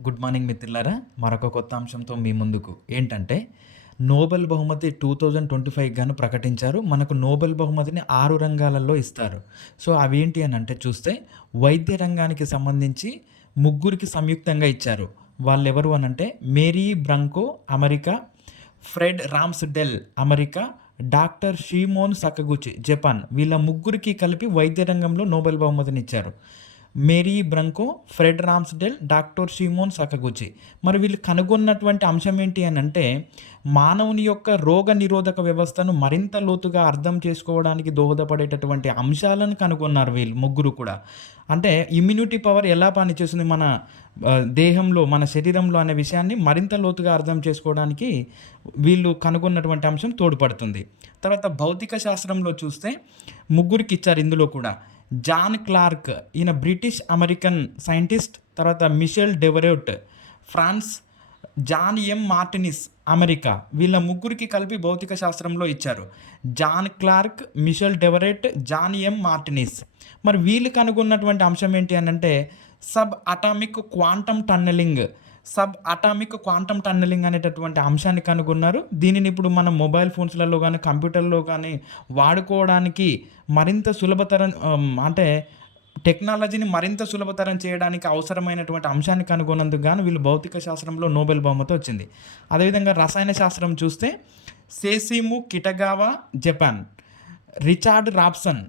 Good morning మిత్రులారా. మరొక కొత్త అంశంతో మీ ముందుకు. ఏంటంటే నోబెల్ బహుమతి టూ థౌజండ్ ట్వంటీ ఫైవ్ గాను ప్రకటించారు. మనకు నోబెల్ బహుమతిని ఆరు రంగాలలో ఇస్తారు. సో అవి ఏంటి అని అంటే చూస్తే వైద్య రంగానికి సంబంధించి ముగ్గురికి సంయుక్తంగా ఇచ్చారు. వాళ్ళు ఎవరు అని అంటే Mary Brunkow America Fred Ramsdell America doctor Shimon Sakaguchi Japan. వీళ్ళ ముగ్గురికి కలిపి వైద్య రంగంలో నోబెల్ బహుమతిని ఇచ్చారు. Mary Brunkow Fred Ramsdell doctor Shimon Sakaguchi మరి వీళ్ళు కనుగొన్నటువంటి అంశం ఏంటి అని అంటే మానవుని యొక్క రోగ నిరోధక వ్యవస్థను మరింత లోతుగా అర్థం చేసుకోవడానికి దోహదపడేటటువంటి అంశాలను కనుగొన్నారు వీళ్ళు ముగ్గురు కూడా. అంటే ఇమ్యూనిటీ పవర్ ఎలా పనిచేస్తుంది మన దేహంలో మన శరీరంలో అనే విషయాన్ని మరింత లోతుగా అర్థం చేసుకోవడానికి వీళ్ళు కనుగొన్నటువంటి అంశం తోడ్పడుతుంది. తర్వాత భౌతిక శాస్త్రంలో చూస్తే ముగ్గురికి ఇచ్చారు ఇందులో కూడా. జాన్ క్లార్క్ ఈయన బ్రిటిష్ అమెరికన్ సైంటిస్ట్ తర్వాత Michel Devoret France John M Martinis America. వీళ్ళ ముగ్గురికి కలిపి భౌతిక శాస్త్రంలో ఇచ్చారు. John Clarke Michel Devoret John M Martinis. మరి వీళ్ళు కనుగొన్నటువంటి అంశం ఏంటి అని అంటే subatomic quantum tunnelling. Subatomic quantum tunnelling అనేటటువంటి అంశాన్ని కనుగొన్నారు. దీనిని ఇప్పుడు మన మొబైల్ ఫోన్స్లలో కానీ కంప్యూటర్లో కానీ వాడుకోవడానికి మరింత సులభతరం అంటే టెక్నాలజీని మరింత సులభతరం చేయడానికి అవసరమైనటువంటి అంశాన్ని కనుగొన్నందుకు గాను వీళ్ళు భౌతిక శాస్త్రంలో నోబెల్ బహుమతి వచ్చింది. అదేవిధంగా రసాయన శాస్త్రం చూస్తే Susumu Kitagawa Japan Richard Robson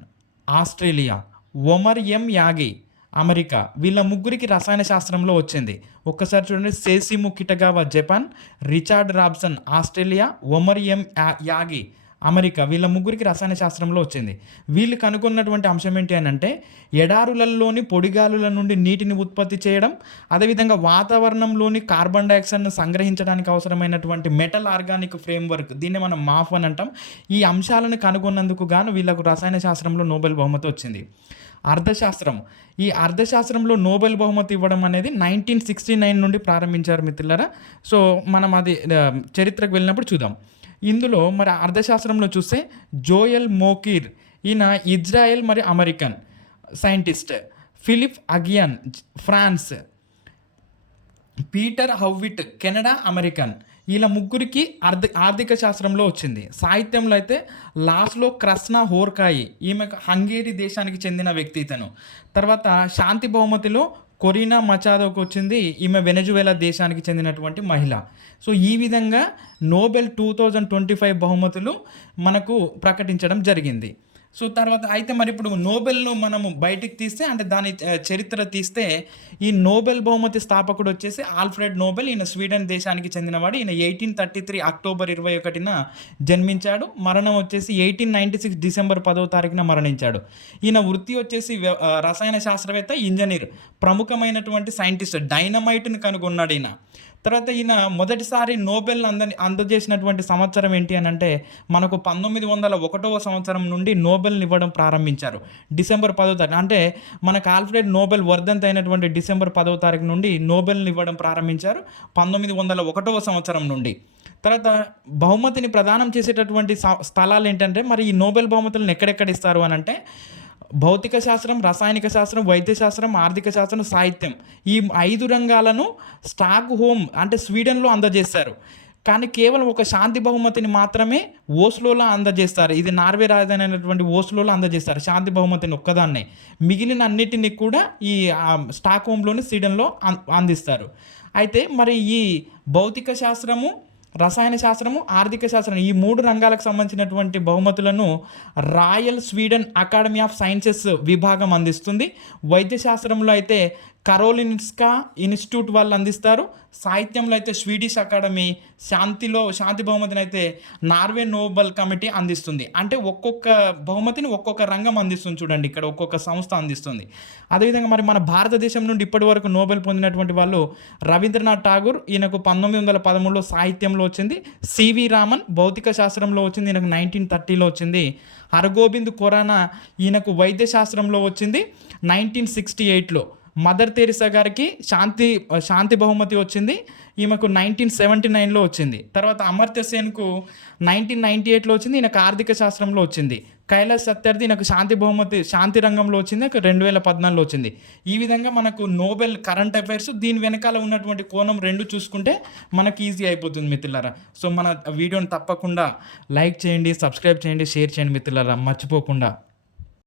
Australia Omar M Yaghi America. వీళ్ళ ముగ్గురికి రసాయన శాస్త్రంలో వచ్చింది. ఒక్కసారి చూడండి. Susumu Kitagawa Japan. Richard Robson Australia. Omar M Yaghi. America వీళ్ళ ముగ్గురికి రసాయన శాస్త్రంలో వచ్చింది. వీళ్ళు కనుగొన్నటువంటి అంశం ఏంటి అని అంటే ఎడారులలోని పొడిగాలుల నుండి నీటిని ఉత్పత్తి చేయడం అదేవిధంగా వాతావరణంలోని కార్బన్ డైఆక్సైడ్ను సంగ్రహించడానికి అవసరమైనటువంటి మెటల్ ఆర్గానిక్ ఫ్రేమ్వర్క్ దీన్ని మనం మాఫ్ అని అంటాం. ఈ అంశాలను కనుగొన్నందుకు గాను వీళ్ళకు రసాయన శాస్త్రంలో నోబెల్ బహుమతి వచ్చింది. అర్థశాస్త్రం. ఈ అర్థశాస్త్రంలో నోబెల్ బహుమతి ఇవ్వడం అనేది నైన్టీన్ సిక్స్టీ నైన్ నుండి ప్రారంభించారు మిత్రులరా. సో మనం అది చరిత్రకు వెళ్ళినప్పుడు చూద్దాం. ఇందులో మరి అర్థశాస్త్రంలో చూస్తే జోయల్ మోకీర్ ఈయన ఇజ్రాయెల్ మరి American scientist. Philippe Aghion France. Peter Howitt Canada American. ఇలా ముగ్గురికి అర్థ ఆర్థిక శాస్త్రంలో వచ్చింది. సాహిత్యంలో అయితే లాస్లో క్రస్నా హోర్కాయి ఈమె హంగేరి దేశానికి చెందిన వ్యక్తి ఇతను. తర్వాత శాంతి బహుమతిలో కొరీనా మచాదోకి వచ్చింది. ఈమె వెనజువేలా దేశానికి చెందినటువంటి మహిళ. సో ఈ విధంగా Nobel two thousand twenty five బహుమతులు మనకు ప్రకటించడం జరిగింది. సో తర్వాత అయితే మరి ఇప్పుడు నోబెల్ను మనము బయటికి తీస్తే అంటే దాని చరిత్ర తీస్తే ఈ నోబెల్ బహుమతి స్థాపకుడు వచ్చేసి ఆల్ఫ్రెడ్ నోబెల్. ఈయన స్వీడన్ దేశానికి చెందినవాడు. ఈయన ఎయిటీన్ థర్టీ త్రీ అక్టోబర్ ఇరవై ఒకటిన జన్మించాడు. మరణం వచ్చేసి ఎయిటీన్ నైంటీ సిక్స్ డిసెంబర్ పదవ తారీఖున మరణించాడు. ఈయన వృత్తి వచ్చేసి రసాయన శాస్త్రవేత్త ఇంజనీర్. ప్రముఖమైనటువంటి సైంటిస్ట్ డైనమైట్ని కనుగొన్నాడు ఈయన. తర్వాత ఈయన మొదటిసారి నోబెల్ అంద అందజేసినటువంటి సంవత్సరం ఏంటి అని అంటే మనకు పంతొమ్మిది వందల ఒకటవ సంవత్సరం నుండి నోబెల్ని ఇవ్వడం ప్రారంభించారు. డిసెంబర్ పదో తారీఖు అంటే మనకు ఆల్ఫ్రెడ్ నోబెల్ వర్ధంతి అయినటువంటి డిసెంబర్ పదవ తారీఖు నుండి నోబెల్ని ఇవ్వడం ప్రారంభించారు పంతొమ్మిది వందల ఒకటవ సంవత్సరం నుండి. తర్వాత బహుమతిని ప్రదానం చేసేటటువంటి స్థలాలు ఏంటంటే మరి ఈ నోబెల్ బహుమతులను ఎక్కడెక్కడ ఇస్తారు అని అంటే భౌతిక శాస్త్రం రసాయనిక శాస్త్రం వైద్య శాస్త్రం ఆర్థిక శాస్త్రం సాహిత్యం. ఈ ఐదు రంగాలను స్టాక్ హోమ్ అంటే స్వీడన్లో అందజేస్తారు. కానీ కేవలం ఒక శాంతి బహుమతిని మాత్రమే ఓస్లోలో అందజేస్తారు. ఇది నార్వే రాజధాని అయినటువంటి ఓస్లోలో అందజేస్తారు. శాంతి బహుమతిని ఒక్కదాన్నే. మిగిలిన అన్నిటిని కూడా ఈ స్టాక్ హోమ్లోని స్వీడన్లో అందిస్తారు. అయితే మరి ఈ భౌతిక శాస్త్రము రసాయన శాస్త్రము ఆర్థిక శాస్త్రం. ఈ మూడు రంగాలకు సంబంధించినటువంటి బహుమతులను Royal Sweden Academy of Sciences విభాగం అందిస్తుంది. వైద్య శాస్త్రంలో అయితే కరోలిన్స్కా ఇన్స్టిట్యూట్ వాళ్ళు అందిస్తారు. సాహిత్యంలో అయితే స్వీడిష్ అకాడమీ శాంతిలో శాంతి బహుమతిని అయితే నార్వే నోబెల్ కమిటీ అందిస్తుంది. అంటే ఒక్కొక్క బహుమతిని ఒక్కొక్క రంగం అందిస్తుంది చూడండి ఇక్కడ ఒక్కొక్క సంస్థ అందిస్తుంది. అదేవిధంగా మరి మన భారతదేశం నుండి ఇప్పటి వరకు నోబెల్ పొందినటువంటి వాళ్ళు రవీంద్రనాథ్ ఠాగూర్ ఈయనకు పంతొమ్మిది వందల పదమూడులో సాహిత్యంలో వచ్చింది. సివి రామన్ భౌతిక శాస్త్రంలో వచ్చింది ఈయనకు నైన్టీన్ థర్టీలో వచ్చింది. హరగోబింద్ ఖొరానా ఈయనకు వైద్య శాస్త్రంలో వచ్చింది నైన్టీన్ సిక్స్టీ ఎయిట్లో. మదర్ తెరిసా గారికి శాంతి శాంతి బహుమతి వచ్చింది. ఈమెకు నైన్టీన్ సెవెంటీ నైన్లో వచ్చింది. తర్వాత అమర్త్య సేన్కు నైన్టీన్ నైన్టీ ఎయిట్లో వచ్చింది. ఈయనకు ఆర్థిక శాస్త్రంలో వచ్చింది. కైలాస్ సత్యార్థి నాకు శాంతి బహుమతి శాంతి రంగంలో వచ్చింది. నాకు రెండు వేల పద్నాలుగులో వచ్చింది. ఈ విధంగా మనకు నోబెల్ కరెంట్ అఫైర్స్ దీని వెనకాల ఉన్నటువంటి కోణం రెండు చూసుకుంటే మనకు ఈజీ అయిపోతుంది మిత్రులారా. సో మన వీడియోని తప్పకుండా లైక్ చేయండి సబ్స్క్రైబ్ చేయండి షేర్ చేయండి మిత్రులారా. మర్చిపోకుండా.